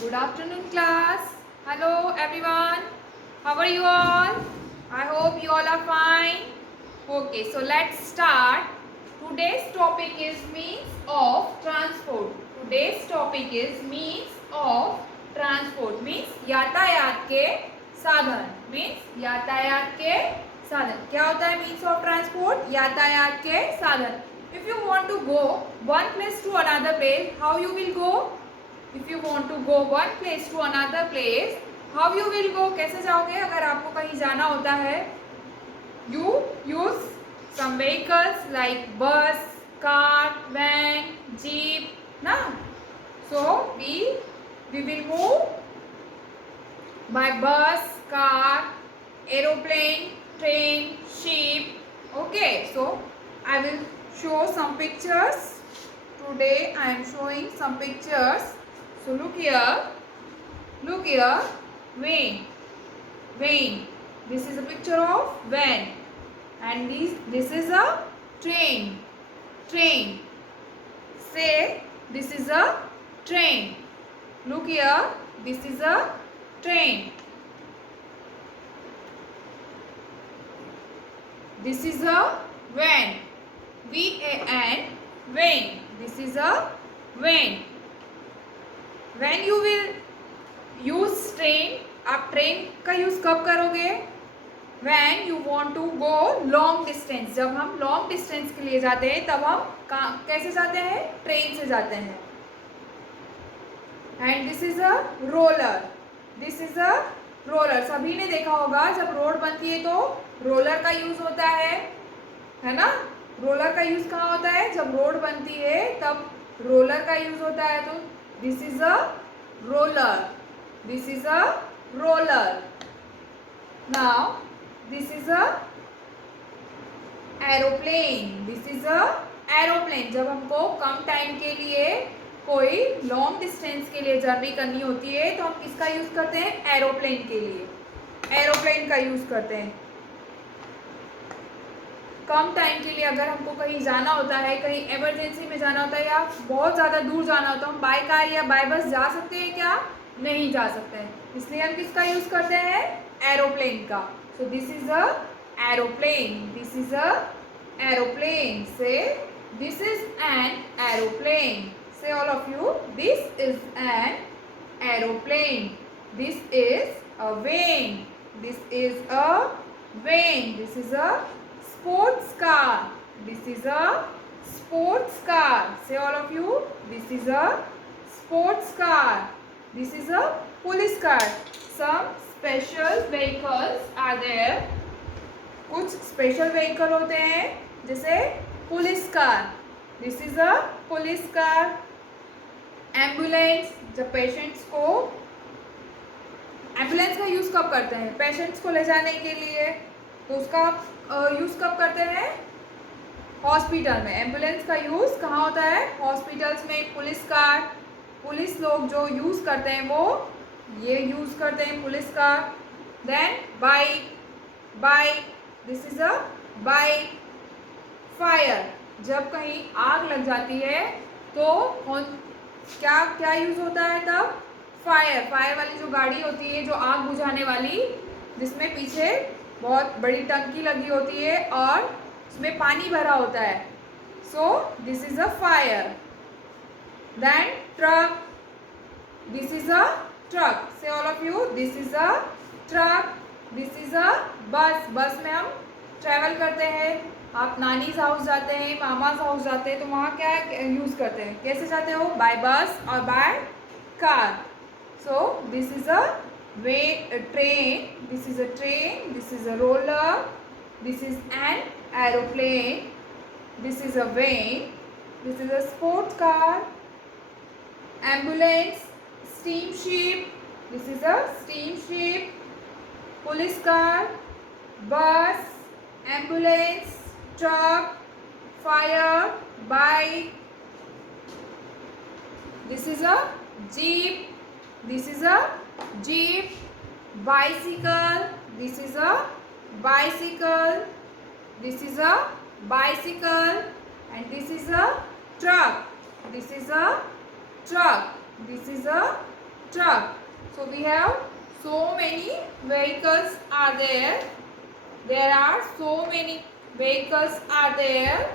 Good afternoon, class. Hello, everyone. How are you all? I hope you all are fine. Okay, so let's start. Today's topic is means of transport. Today's topic is means of transport. Means यातायात के साधन. Means यातायात के साधन. क्या होता है means of transport? यातायात के साधन. If you want to go one place to another place, how you will go? If you want to go one place to another place, how you will go? कैसे जाओगे? अगर आपको कहीं जाना होता है, you use some vehicles like bus, car, van, jeep, ना? So we will move by bus, car, aeroplane, train, ship. Okay, so I will show some pictures. Today I am showing some pictures. So look here, van. This is a picture of van, and this is a train. Say this is a train. Look here, this is a train. This is a van. V-A-N, van. This is a van. When you will use train, आप train का use कब करोगे? When you want to go long distance. जब हम long distance के लिए जाते हैं तब हम कैसे जाते हैं? ट्रेन से जाते हैं. And this is a roller. This is a roller. सभी ने देखा होगा जब रोड बनती है तो रोलर का यूज होता है ना? रोलर का यूज कहाँ होता है? जब रोड बनती है तब रोलर का यूज होता है. तो this is a roller. This is a roller. Now this is a aeroplane. This is a aeroplane. जब हमको कम टाइम के लिए कोई लॉन्ग डिस्टेंस के लिए जर्नी करनी होती है तो हम किसका यूज करते हैं? एरोप्लेन के लिए. एरोप्लेन का यूज करते हैं. कम टाइम के लिए अगर हमको कहीं जाना होता है, कहीं इमरजेंसी में जाना होता है या बहुत ज़्यादा दूर जाना होता है, हम बाय कार या बाय बस जा सकते हैं क्या? नहीं जा सकते हैं. इसलिए हम किसका यूज़ करते हैं? एरोप्लेन का. सो this is a aeroplane. This is a aeroplane. से दिस इज एन एरोप्लेन. से all of you, this is an aeroplane. This is a when. This is a when. This is a sports car. This is a sports car. Say all of you, this is a sports car. This is a police car. Some special vehicles are there. कुछ special vehicle होते हैं जैसे police car. This is a police car. Ambulance. जब patients को ambulance का use कब करते हैं? पेशेंट्स को ले जाने के लिए. तो उसका यूज़ कब करते हैं? हॉस्पिटल में. एम्बुलेंस का यूज़ कहाँ होता है? हॉस्पिटल्स में. पुलिस कार, पुलिस लोग जो यूज़ करते हैं वो ये यूज़ करते हैं police car. Then bike. This is a bike. Fire. जब कहीं आग लग जाती है तो क्या यूज़ होता है तब? फायर वाली जो गाड़ी होती है, जो आग बुझाने वाली, जिसमें पीछे बहुत बड़ी टंकी लगी होती है और उसमें पानी भरा होता है. So this is a fire. Then truck. This is a truck. Say all of you, this is a truck. This is a bus. Bus में हम ट्रैवल करते हैं. आप नानीज हाउस जाते हैं, मामाज हाउस जाते हैं तो वहाँ क्या यूज़ करते हैं? कैसे जाते हो? बाय बस और by car. So this is a train. This is a train. This is a roller. This is an aeroplane. This is a van. This is a sports car. Ambulance. Steamship. This is a steamship. Police car. Bus. Ambulance. Truck. Fire. Bike. This is a jeep. This is a jeep. Bicycle. This is a bicycle. This is a bicycle. And this is a truck. This is a truck. This is a truck. So we have so many vehicles are there. There are so many vehicles are there.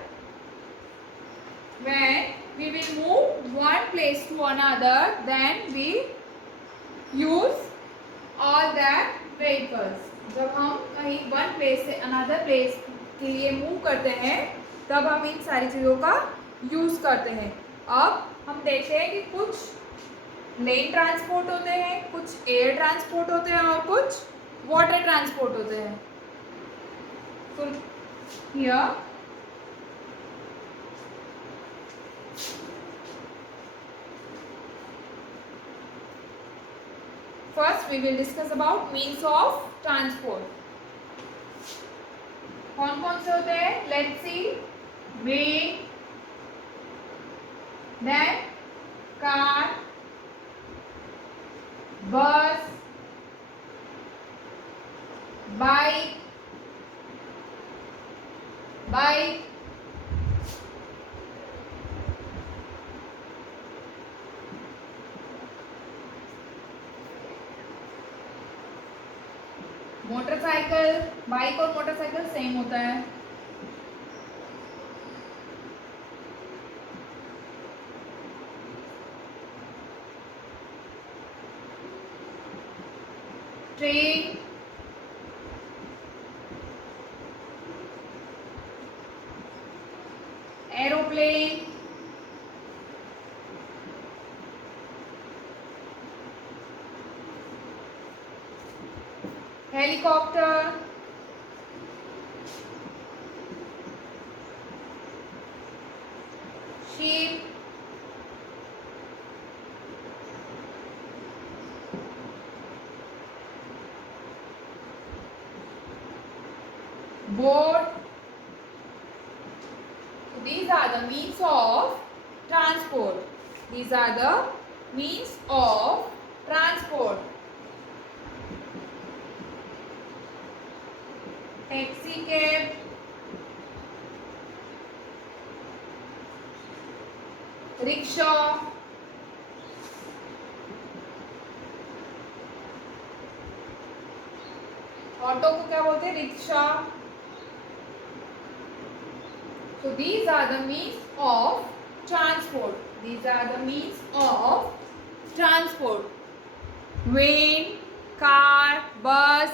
When we will move one place to another, then we use all that vehicles. जब हम कहीं one place से another place के लिए move करते हैं, तब हम इन सारी चीज़ों का यूज़ करते हैं. अब हम देखते हैं कि कुछ लैंड ट्रांसपोर्ट होते हैं, कुछ एयर ट्रांसपोर्ट होते हैं और कुछ वाटर ट्रांसपोर्ट होते हैं. So here first we will discuss about means of transport. कौन कौन से होते हैं? Let's see. Train, then car, bus, bike, motorcycle. Bike और मोटरसाइकिल सेम होता है. Train, aeroplane, helicopter, ship, boat. So these are the means of transport. These are the means of transport. Taxi cab, rickshaw, auto को क्या बोलते हैं? Rickshaw. So these are the means of transport. These are the means of transport. Van, car, bus,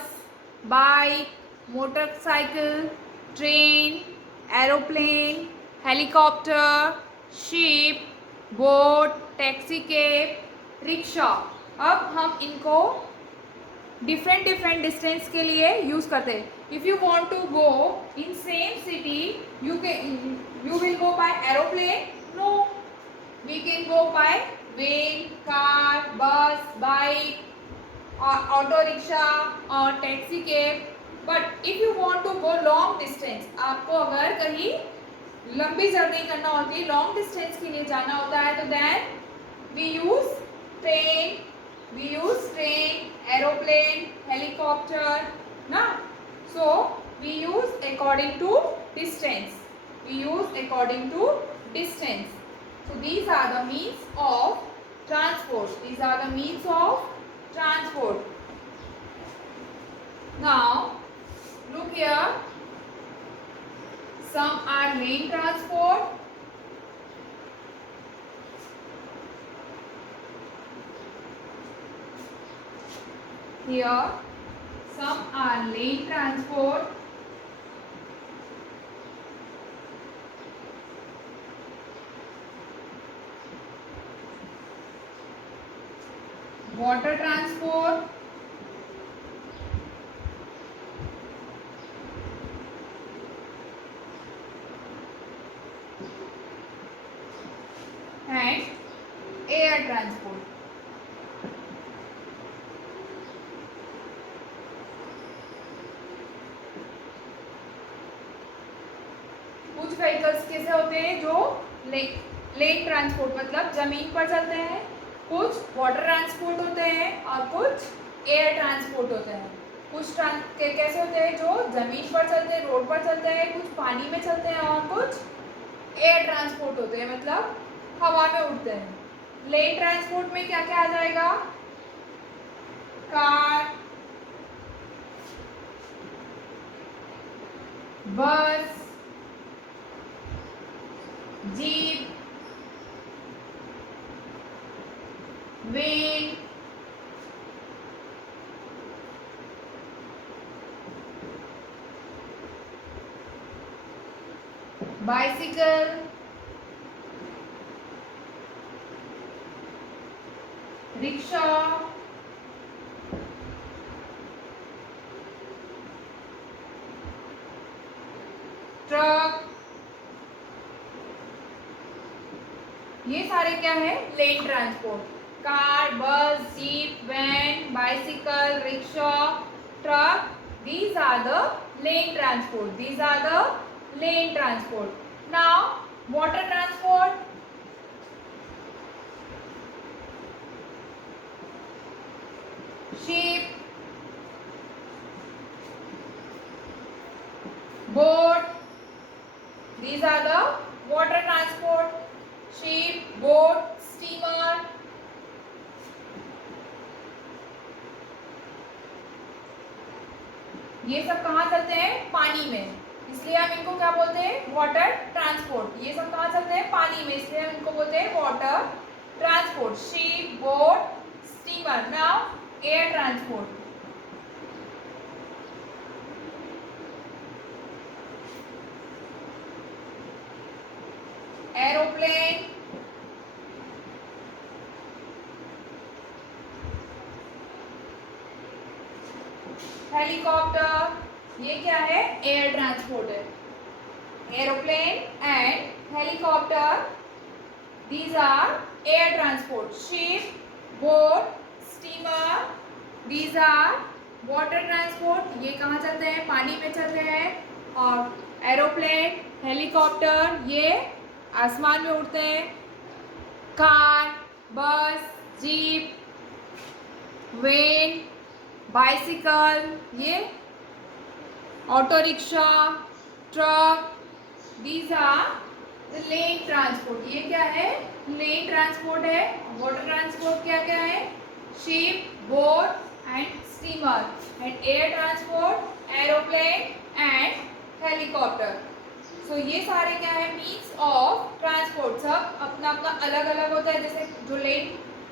bike, motorcycle, train, aeroplane, helicopter, ship, boat, taxi cab, rickshaw. अब हम इनको different distance के लिए use करते हैं. If you want to go in same city, you will go by aeroplane? No, we can go by van, car, bus, bike, auto rickshaw or taxi cab. But if you want to go long distance, आपको अगर कहीं लंबी journey करना होती है, long distance के लिए जाना होता है, तो then we use train, aeroplane, helicopter, ना. So we use according to distance. So these are the means of transport. Now look here. Some are land transport. Here some are land transport. Water transport. And air transport. कुछ vehicles कैसे होते हैं जो land transport मतलब जमीन पर चलते हैं, कुछ वाटर ट्रांसपोर्ट होते हैं और कुछ एयर ट्रांसपोर्ट होते हैं. कुछ कैसे होते हैं जो जमीन पर चलते हैं, रोड पर चलते हैं, कुछ पानी में चलते हैं और कुछ एयर ट्रांसपोर्ट होते हैं मतलब हवा में उड़ते हैं. लैंड ट्रांसपोर्ट में क्या क्या आ जाएगा? Car, bus, jeep, van, bicycle, rickshaw, truck, ये सारे क्या है? लेन transport. Car, bus, jeep, van, bicycle, rickshaw, truck, these are the lane transport. These are the lane transport. Now water transport, ship, boat, these are the water transport. Ship, boat, steamer, ये सब कहाँ चलते हैं? पानी में, इसलिए हम इनको क्या बोलते हैं? Water transport. ये सब कहाँ चलते हैं? पानी में, इसलिए हम इनको बोलते हैं water transport. Ship, boat, steamer. Now air transport, aeroplane, helicopter, ये क्या है? एयर ट्रांसपोर्ट है। Aeroplane and helicopter, these are air transport. Ship, boat, steamer, these are water transport. ये कहाँ चलते हैं? पानी में चलते हैं। और एरोप्लेन, हेलीकॉप्टर, ये आसमान में उड़ते हैं। Car, bus, jeep, van, bicycle, ये auto rickshaw, truck, these are the lane transport. ये क्या है? लेन ट्रांसपोर्ट है। वाटर ट्रांसपोर्ट क्या क्या है? Ship, boat and steamer. And air transport, aeroplane and helicopter. So ये सारे क्या है? Means of transport. सब अपना अपना अलग अलग होता है। जैसे जो लेन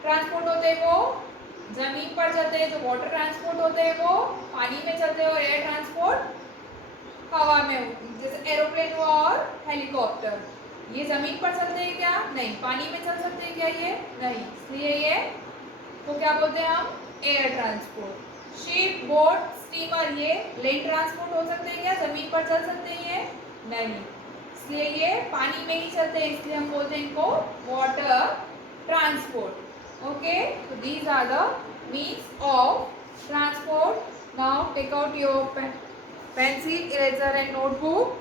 ट्रांसपोर्ट होते हैं वो जमीन पर चलते हैं, जो वाटर ट्रांसपोर्ट होते हैं वो पानी में चलते हैं, और एयर ट्रांसपोर्ट हवा में, जैसे एरोप्लेन हुआ और हेलीकॉप्टर। ये जमीन पर चलते हैं क्या? नहीं। पानी में चल सकते हैं क्या? ये नहीं। इसलिए ये तो क्या बोलते हैं हम? Air transport. Ship, boat, steamer, ये लैंड ट्रांसपोर्ट हो सकते हैं क्या? जमीन पर चल सकते हैं ये? नहीं। इसलिए ये पानी में ही चलते हैं, इसलिए हम बोलते हैं इनको water transport. Okay, so these are the means of transport. Now take out your pencil, eraser and notebook.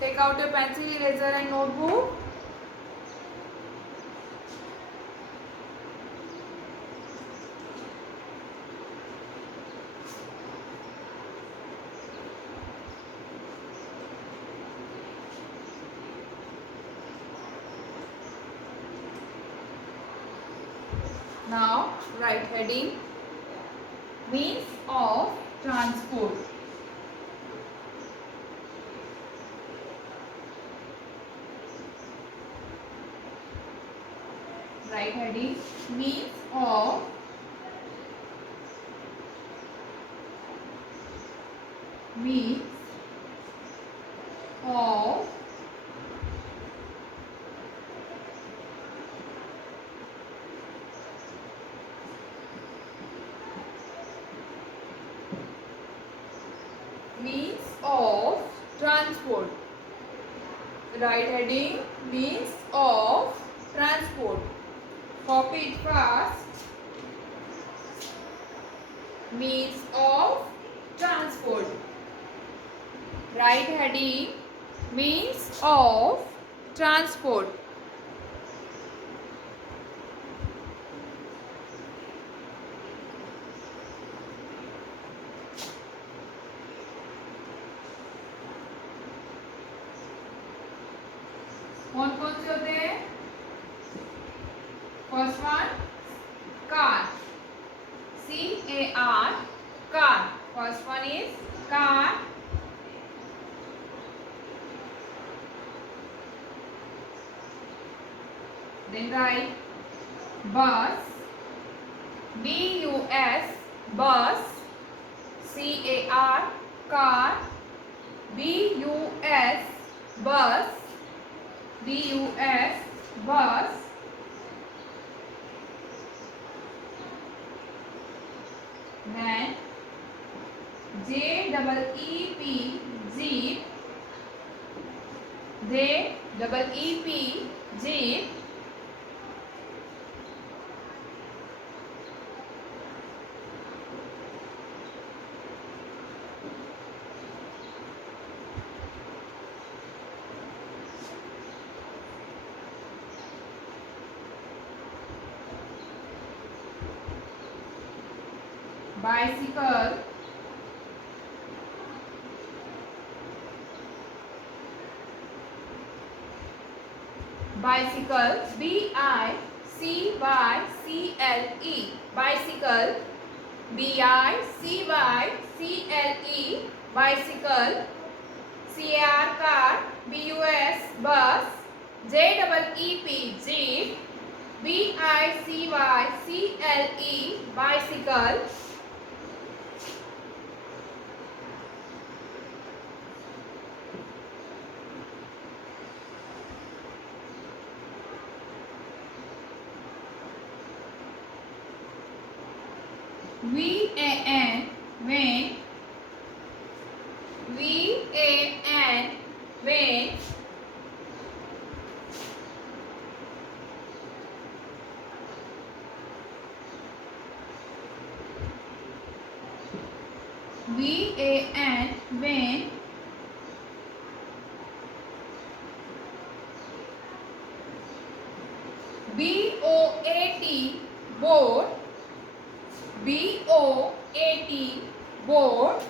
Take out your pencil, eraser and notebook. Now write heading, means of transport. Write heading, means of means of means of transport. Write heading, means of transport. Copy it fast. Means of transport. Write heading, means of transport. कौन कौन से होते हैं? First one car, C-A-R, car. First one is car. Then write bus. B-U-S, bus. C-A-R, car. B-U-S, bus. B-U-S, bus. Then J-E-E-P, jeep. J-E-E-P, jeep. Bicycle. Bicycle. B-I-C-Y-C-L-E. Bicycle. B-I-C-Y-C-L-E. Bicycle. C-A-R, car. B-U-S, bus. J-E-E-P, jeep. B-I-C-Y-C-L-E, bicycle. V-A-N, van. V-A-N, van. V-A-N, van. B-O-A-T, boat. B-O-A-T, boat.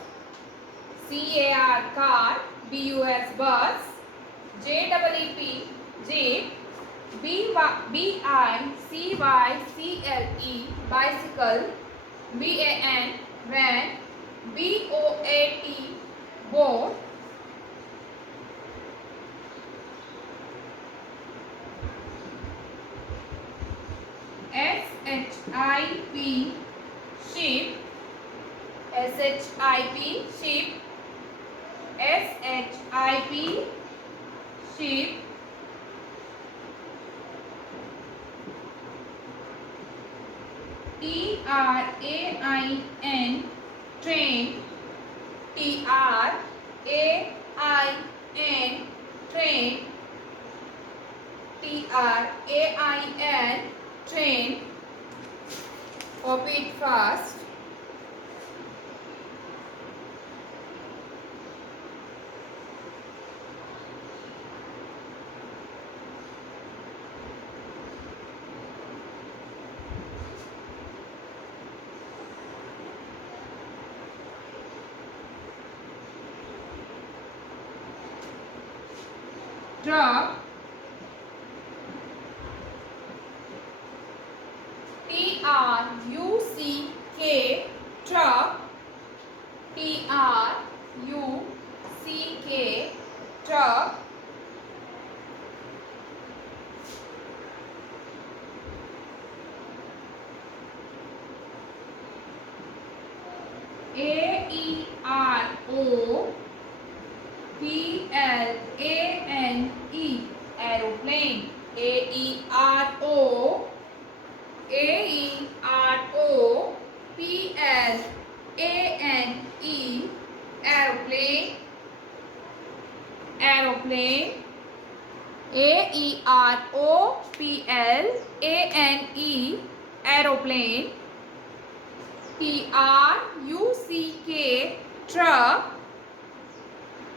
C-A-R, car. B-U-S, bus. J-E-E-P, jeep. B-I-C-Y-C-L-E, bicycle. V-A-N, van. B-O-A-T, boat. S-H-I-P, sheep. S-H-I-P, sheep. S-H-I-P, sheep. T-R-A-I-N, train. T-R-A-I-N, train. T-R-A-I-N, train. Copy it fast. Truck. T-R-U-C-K, truck. T-R-U-C-K, truck. A-E-R-O, P-L-A-N-E, aeroplane. A-E-R-O, A-E-R-O, P-L-A-N-E, aeroplane. Aeroplane. A-E-R-O, P-L-A-N-E, aeroplane. T-R-U-C-K, truck.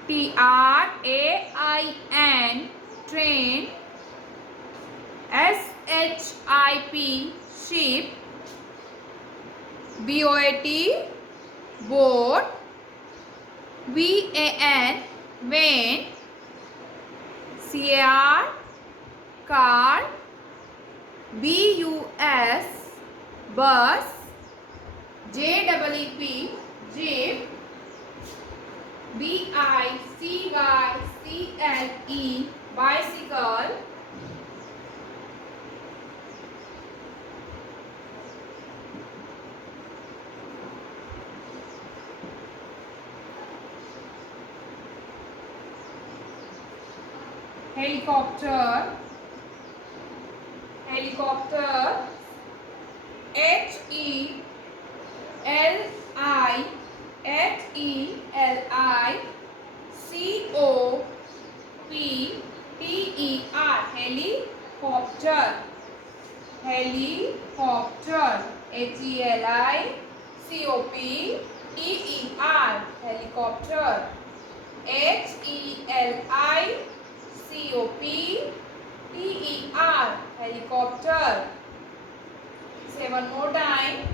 T-R-A-I-N, train. S-H-I-P, sheep. B-O-A-T, boat. V-A-N, van. C-A-R, car. B-U-S, bus. Jeep, jeep. Bicycle, bicycle. Helicopter, helicopter. Heli, helicopter, helicopter, helicopter, helicopter, helicopter, helicopter. Say one more time.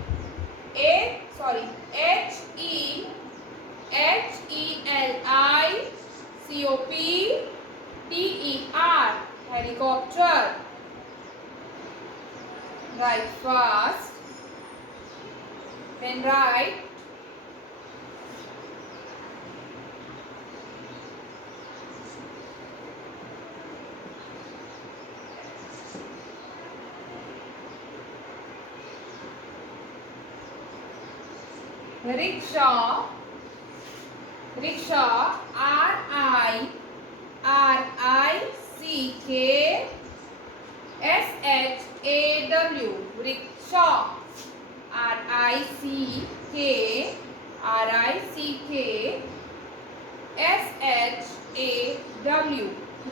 Helicopter, helicopter. Write fast. Then write rickshaw, rickshaw,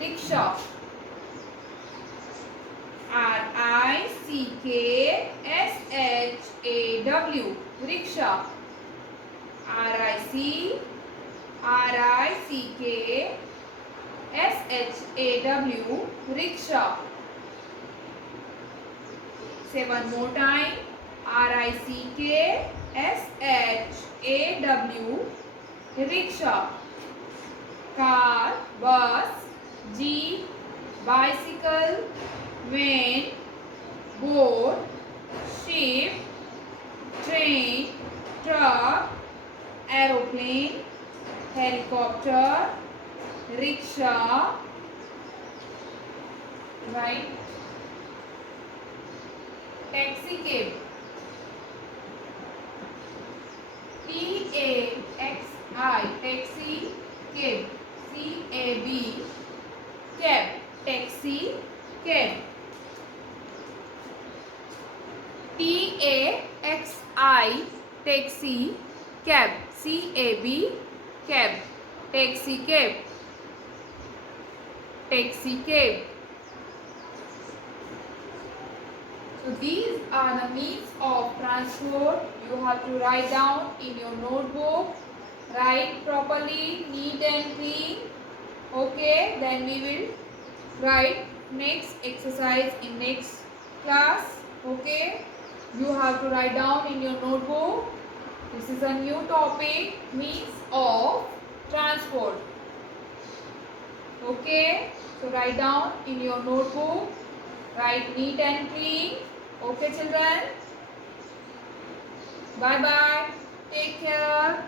rickshaw, rickshaw, rickshaw, rickshaw, rickshaw. Say one more time. Rickshaw. Car, bus, jeep, bicycle, van, boat, ship, train, truck, aeroplane, helicopter, rickshaw. Right? Taxi cab. Taxi, cab. Cab, taxi, cab. Taxi, cab. Cab, taxi, cab. Taxi, cab. So these are the means of transport. You have to write down in your notebook. Write properly, neat and clean. Okay, then we will write next exercise in next class. Okay, you have to write down in your notebook. This is a new topic, means of transport. Okay, so write down in your notebook. Write neat and clean. Okay, children. Bye bye. Take care.